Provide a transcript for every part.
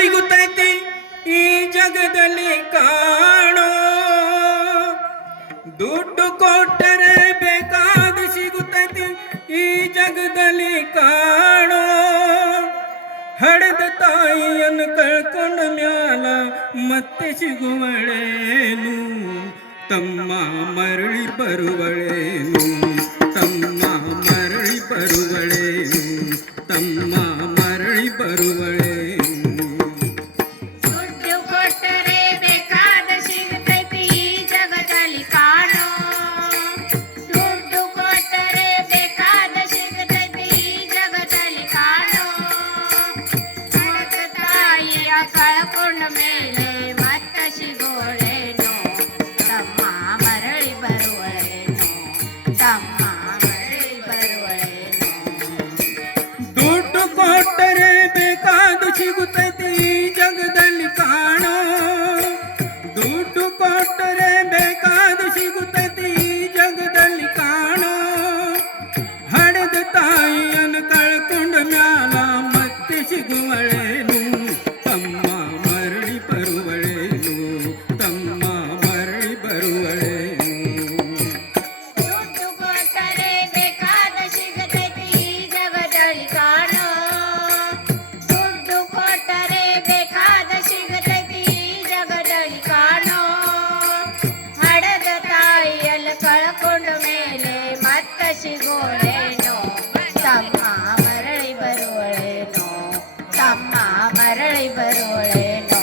ಸಿಗುತ್ತೈತಿ ಈ ಜಗದಲ್ಲಿ ಕಾಣೋ ದುಡ್ಡು ಕೊಟ್ಟರೆ ಬೇಕಾದ ಸಿಗುತ್ತೈತಿ ಈ ಜಗದಲ್ಲಿ ಕಾಣೋ ಹಡೆದ ತಾಯಿಯನ್ನು ಕಳ್ಕೊಂಡ ಮ್ಯಾಲ ಮತ್ತೆ ಸಿಗುವಳೇನು ತಮ್ಮ ಮರಳಿ ಬರುವಳೇನು ತಮ್ಮ ಮರಳಿ ಬರುವಳೇನು ತಮ್ಮ ಮರಳಿ ಬರುವಳೇನು ದುಡ್ಡು ಕೊಟ್ಟರೆ ಬೇಕಾದ ಸಿಗುತ್ತೈತಿ ಈ ಜಗದಲ್ಲಿ ಕಾಣೋ ದುಡ್ಡು ಕೊಟ್ಟರೆ ಬೇಕಾದ ಸಿಗುತ್ತೈತಿ ಈ ಜಗದಲ್ಲಿ ಕಾಣೋ ತಾಯಿಯ ಕಳ್ಕೊಂಡ ಮೇಲೆ ಮತ್ತ ಸಿಗೋಳೇನು ತಮ್ಮ ಮರಳಿ ಬರುವಳೇನು ತಮ್ಮ ಮರಳಿ ಬರುವಳೇನು ದುಡ್ಡು ಕೊಟ್ಟರೆ ಬೇಕಾದ ಸಿಗುತ್ತೈತಿ ಈ ಜಗದಲ್ಲಿ ಕಾಣೋ ದುಡ್ಡು ಕೊಟ್ಟರೆ ಬೇಕಾದ ಸಿಗುತ್ತೈತಿ ಈ ಜಗದಲ್ಲಿ ಕಾಣೋ ಹಡೆದ ತಾಯಿಯನ್ನು ಕಳ್ಕೊಂಡ ಮ್ಯಾಲ ಮತ್ತೆ ಸಿಗುವಳೇನು ತಮ್ಮ ಮರಳಿ ಬರುವಳೇನು ತಮ್ಮ ಮರಳಿ ಬರುವಳೇನು ದುಡ್ಡು ಕೊಟ್ಟರೆ ಬೇಕಾದ ಸಿಗುತ್ತೈತಿ ಈ ಜಗದಲ್ಲಿ ಕಾಣೋ ದುಡ್ಡು ಕೊಟ್ಟರೆ ಬೇಕಾದ ಸಿಗುತ್ತೈತಿ ಈ ಜಗದಲ್ಲಿ ಕಾಣೋ ಹಡದ ತಾಯಿಯಲ್ಲ ಕಳ್ಕೊಂಡ ಮೇಲೆ ಮತ್ತ ಸಿಗೋಳೇನು ತಮ್ಮ ಮರಳಿ ಬರುವಳೇನು ತಮ್ಮ ಮರಳಿ ಬರುವಳೇನು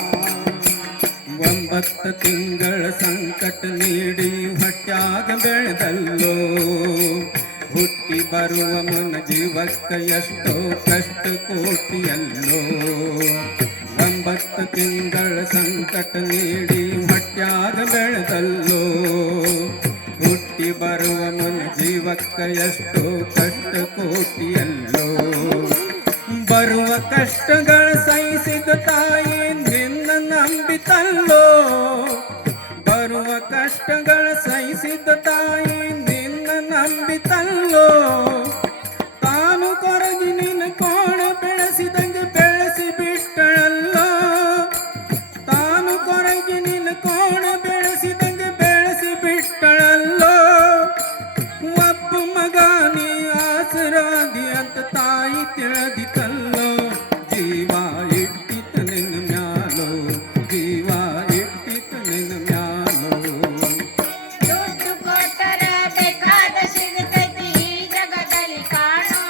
9 ತಿಂಗಳ ಸಂಕಟ ನೀಡಿ ಹೊಟ್ಯಾಗ ಬೆಳೆದಲ್ಲೋ ಹುಟ್ಟಿ ಬರುವ ಮುನ್ನ ಜೀವಕ್ಕ ಎಷ್ಟೋ ಕಷ್ಟ ಕೋಟಿಯಲ್ಲೋ 9 ತಿಂಗಳ ಸಂಕಟ ನೀಡಿ ಹೊಟ್ಯಾಗ ಬೆಳೆದಲ್ಲೋ ಹುಟ್ಟಿ ಬರುವ ಮುನ್ನ ಜೀವಕ್ಕ ಎಷ್ಟೋ ಕಷ್ಟ ಕೋಟಿಯಲ್ಲೋ ಬರುವ ಕಷ್ಟಗಳ ಸಹಿಸಿದ ತಾಯಿ ನಿನ್ನ ನಂಬಿತಲ್ಲೋ ಬರುವ ಕಷ್ಟಗಳ ಸಹಿಸಿದ ತಾಯಿ ನಿನ್ನ ನಂಬಿತಲ್ಲೋ ತಾನು ಕೊರಗಿ ನಿನ್ನ ಕೋಣ ಬೆಳೆಸಿದಂಗೆ ಬೆಳೆಸಿ ಬಿಟ್ಟಳಲ್ಲೋ ತಾನು ಕೊರಗಿ ನಿನ್ನ ಕೋಣ ಬೆಳೆಸಿದಂಗೆ ಬೆಳೆಸಿ ಬಿಟ್ಟಳಲ್ಲೋ ಒಬ್ಬ ಮಗ ನೀ ಆಸರಾದಿ ಅಂತ ತಾಯಿ ತಿಳಿದಿತಲ್ಲೋ ಜೀವ ಇಟ್ಟಿತ ನಿನ್ನ ಮ್ಯಾಲೋ ಜೀವ ಇಟ್ಟಿತ ನಿನ್ನ ಮ್ಯಾಲೋ ದುಡ್ಡು ಕೊಟ್ಟರೆ ಬೇಕಾದ ಸಿಗುತ್ತೈತಿ ಈ ಜಗದಲ್ಲಿ ಕಾಣೋ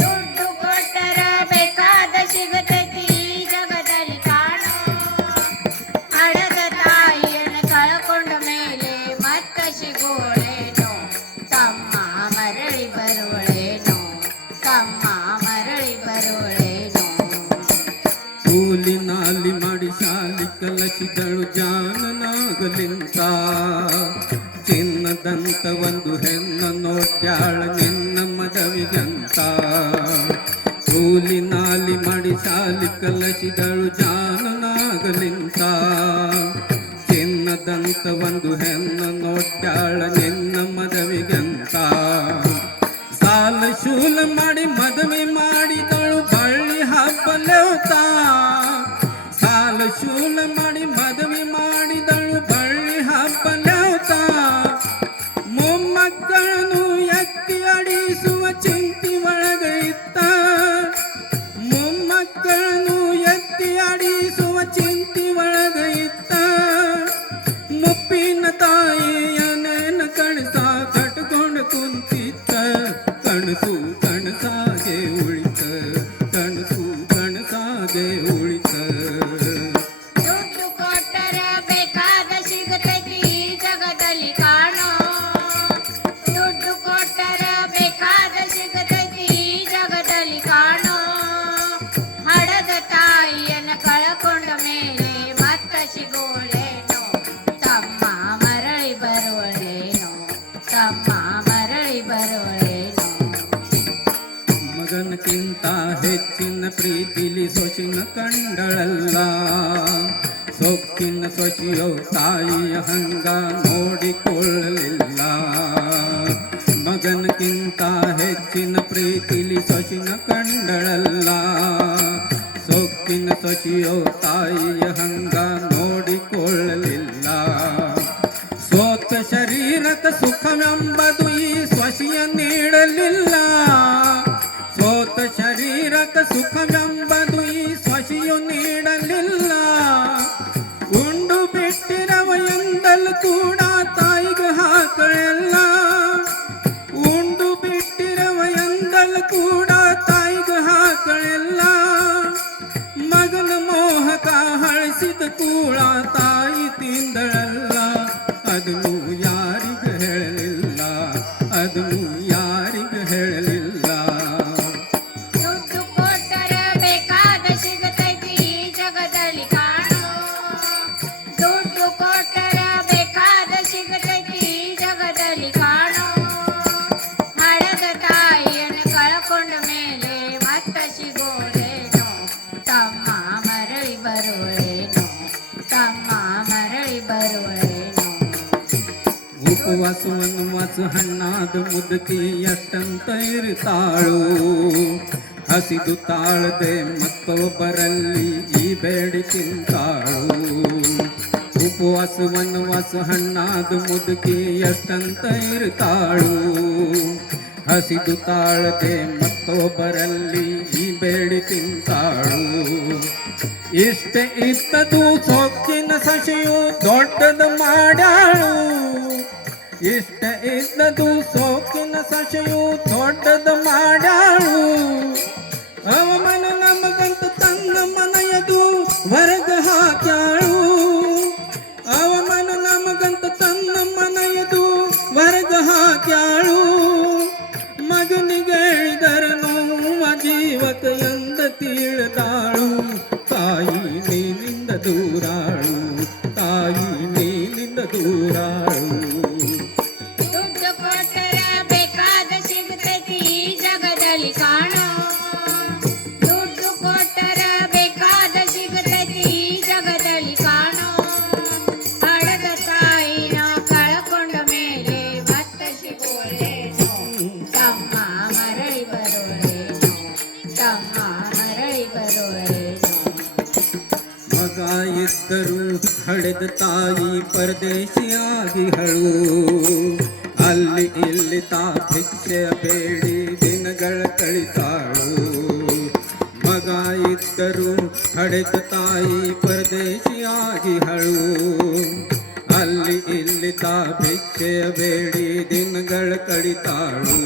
ದುಡ್ಡು ಕೊಟ್ಟರೆ ಬೇಕಾದ ಸಿಗುತ್ತೈತಿ ಈ ಜಗದಲ್ಲಿ ಕಾಣೋ ಹಡದ ತಾಯಿಯನ್ನು ಕಳ್ಕೊಂಡ ಮೇಲೆ ಮತ್ತ ಸಿಗೋಳೇನು ತಮ್ಮ ಮರಳಿ ಬರುವಳೇನು ತಮ್ಮ ಮರಳಿ ಬರುವಳೇನು ಕೂಲಿ ನಾಲಿ ಮಾಡಿ ಶಾಲಿ ಕಲಸಿದಳು ಜಾನನಾಗಲಿಂತ ಚಿನ್ನದಂತ ಒಂದು ಹೆಣ್ಣ ನೋಡ್ಯಾಳ ನಿನ್ನ ಮದವಿಗಂತ ಕೂಲಿ ನಾಲಿ ಮಾಡಿ ಶಾಲಿ ಕಲಸಿದಳು ಜಾನನಾಗಲಿಂತ ಚಿನ್ನದಂತ ಒಂದು ಹೆಣ್ಣ ನೋಡ್ಯಾಳ ನಿನ್ನ ಮದವಿಗಂತ ಸಾಲ ಶೂಲ ಮಾಡಿ ಮದುವೆ ಮಾಡಿದಳು ಬಳ್ಳಿ ಹಬ್ಬಲೇವತ ಸಾಲ ಶೂಲ ಮಾಡಿ ಮದುವೆ ಮಾಡಿದಳು ಬಳ್ಳಿ ಹಬ್ಬಲೇವತ ಮೊಮ್ಮಕ್ಕಳನ್ನು ಎತ್ತಿ ಅಡಿಸುವ ಚಿಂತಿ ಒಳಗೈತ ಮೊಮ್ಮಕ್ಕಳನ್ನು ಎತ್ತಿ ಅಡಿಸುವ ಚಿಂತಿ ಒಳಗೈತ ಮುಪ್ಪಿನ ತಾಯಿಯನೇನ ಕಣಸ ಕಟ್ಕೊಂಡು ಕುಂತಿತ್ತ ಕಣಸು ಕಣಸಾಗೆ ಉಳಿತ ಕಣಸು ಕಣಸಾಗೆ ಉಳಿತ ದುಡ್ಡು ಕೊಟ್ಟರೆ ಬೇಕಾದ ಸಿಗುತ್ತೈತಿ ಈ ಜಗದಲ್ಲಿ ಕಾಣೋ ದುಡ್ಡು ಕೊಟ್ಟರೆ ಬೇಕಾದ ಸಿಗುತ್ತೈತಿ ಈ ಜಗದಲ್ಲಿ ಕಾಣೋ ಹಡದ ತಾಯಿಯನ್ನು ಕಳ್ಕೊಂಡ ಮೇಲೆ ಮತ್ತ ಸಿಗೋಳೇನು ತಮ್ಮ ಮರಳಿ ಬರುವಳೇನು ತಮ್ಮ ಮರಳಿ ಬರುವಳೇನು ಮಗನಕ್ಕಿಂತ ಹೆಚ್ಚಿನ ಪ್ರೀತಿಲಿ ಸೊಸಿನ ಕಂಡಳಲ್ಲ ಸೊಕ್ಕಿನ ಸೊಸಿಯೋ ತಾಯಿಯ ಹಂಗ ನೋಡಿಕೊಳ್ಳಲಿಲ್ಲ ಮಗನಕ್ಕಿಂತ ಹೆಚ್ಚಿನ ಪ್ರೀತಿಲಿ ಸೊಸಿನ ಕಂಡಳಲ್ಲ ಸೊಕ್ಕ ಸೊಕ್ಕಿನ ಸೊಸೆಯೋ ತಾಯಿಯ ಹಂಗ ನೋಡಿಕೊಳ್ಳಲಿಲ್ಲ. ಸೋತ ಶರೀರಕ ಸುಖವೆಂಬದು ಈ ಸೊಸೆಯ ನೀಡಲಿಲ್ಲ. ಸೋತ ಶರೀರಕ ಸುಖವೆಂಬದು ಈ ಸೊಸೆಯು ನೀಡಲಿಲ್ಲ. ಉಂಡು ಬಿಟ್ಟಿರವ ಎಂದಲು ಕೂಡ ತಾಯಿಗೆ ಹಾಕಲಿಲ್ಲ. ಉಂಡು ಬಿಟ್ಟಿರವ ಎಂದಲು ಕೂಡ ತಾಯಿಗೆ ಹಾಕಲಿಲ್ಲ. ಮಗನ ಮೋಹಕ ಹಳಿಸಿದ ಕೂಡ ತಾಯಿ ತಿಂದಳಲ್ಲ. ಅದನ್ನು ಯಾರಿಗೆ ಹೇಳಲಿಲ್ಲ, ಅದನ್ನು ಯಾರಿಗೆ ಹೇಳಲಿಲ್ಲ. ದುಡ್ಡು ಕೊಟ್ಟರ ಬೇಕಾದ ಸಿಗತೈತಿ ಈ ಜಗದಲ್ಲಿ ಕಾಣೋ. ದುಡ್ಡು ಕೊಟ್ಟರ ಬೇಕಾದ ಸಿಗತೈತಿ ಈ ಜಗದಲ್ಲಿ ಕಾಣೋ. ಹಡದ ತಾಯಿಯನ್ನು ಕಳ್ಕೊಂಡ ಮೇಲೆ ಮತ್ತ ಸಿಗೋಳೇನೋ. ತಮ್ಮ ಮರಳಿ ಬರುಳೇನೋ, ತಮ್ಮ ಮರಳಿ ಬರುಳೇನೋ. ಉಪವಾಸವನ್ನು ಮಾಸು ಹಣ್ಣಾದ ಮುದುಕಿ ಎಷ್ಟಂತ ಇರ್ತಾಳು. ಹಸಿದು ತಾಳದೆ ಮತ್ತೊಬ್ಬರಲ್ಲಿ ಈ ಬೇಡಿ ತಿಂತಾಳು. ಉಪವಾಸವನ್ನು ವಾಸು ಹಣ್ಣಾದ ಮುದುಕಿ ಎಷ್ಟಂತ ಇರ್ತಾಳು. ಹಸಿದು ತಾಳದೆ ಮತ್ತೊಬ್ಬರಲ್ಲಿ ಈ ಬೇಡಿ ತಿಂತಾಳು. ಇಷ್ಟೇ ಇದ್ದದು ಸೊಕ್ಕಿನ ಸೊಸೆಯು ದೊಡ್ಡದು ಮಾಡ್ಯಾಳು. ಇಷ್ಟ ಇದ್ದದು ಸೋಕಿನ ಸೊಸೆಯು ದೊಡ್ಡದು ಮಾಡ್ಯಾಳು. ಅವಮನ ನಮಗಂತ ತನ್ನ ಮನೆಯದು ಹೊರಗ ಹಾಕ್ಯಾಳು. ಅವಮನ ನಮಗಂತ ತನ್ನ ಮನೆಯದು ಹೊರಗ ಹಾಕ್ಯಾಳು. ಮಗನಿಗೆ ಹೇಳಿದರ ನೋವ ಜೀವಕ ಎಂದ ತಿಳಿದಾಳು. ತಾಯಿ ನೀನಿಂದ ದೂರಾಳು, ತಾಯಿ ನೀನಿಂದ ದೂರಾಳು. ದುಡ್ಡು ಕೊಟ್ಟರ ಬೇಕಾದ ಸಿಗತೈತಿ ಈ ಜಗದಲ್ಲಿ ಕಾಣೋ. ದುಡ್ಡು ಕೊಟ್ಟರ ಬೇಕಾದ ಸಿಗತೈತಿ ಈ ಜಗದಲ್ಲಿ ಕಾಣೋ. ಹಡದ ತಾಯಿನ ಕಳ್ಕೊಂಡ ಮೇಲೆ ಮತ್ತ ಸಿಗೋಳೇನೋ. ತಮ್ಮ ಮರಳಿ ಬರೋಳೇನೋ, ತಮ್ಮ ಮರಳಿ ಬರೋಳೇನೋ. ಮಗ ಇದ್ದರು ಹಡೆದ ತಾಯಿ ಪರದೇಶಿಯಾಗಿಹಳು. ಅಲ್ಲಿ ಇಲ್ಲಿ ತಾ ಭಿಕ್ಷೆಯ ಬೇಡಿ ದಿನಗಳ ಕಳಿತಾಳು. ಮಗ ಇದ್ದರು ಹಡೆದ ತಾಯಿ ಪರದೇಶಿಯಾಗಿಹಳು. ಅಲ್ಲಿ ಇಲ್ಲಿ ತಾ ಭಿಕ್ಷೆಯ ಬೇಡಿ ದಿನಗಳ ಕಳಿತಾಳು.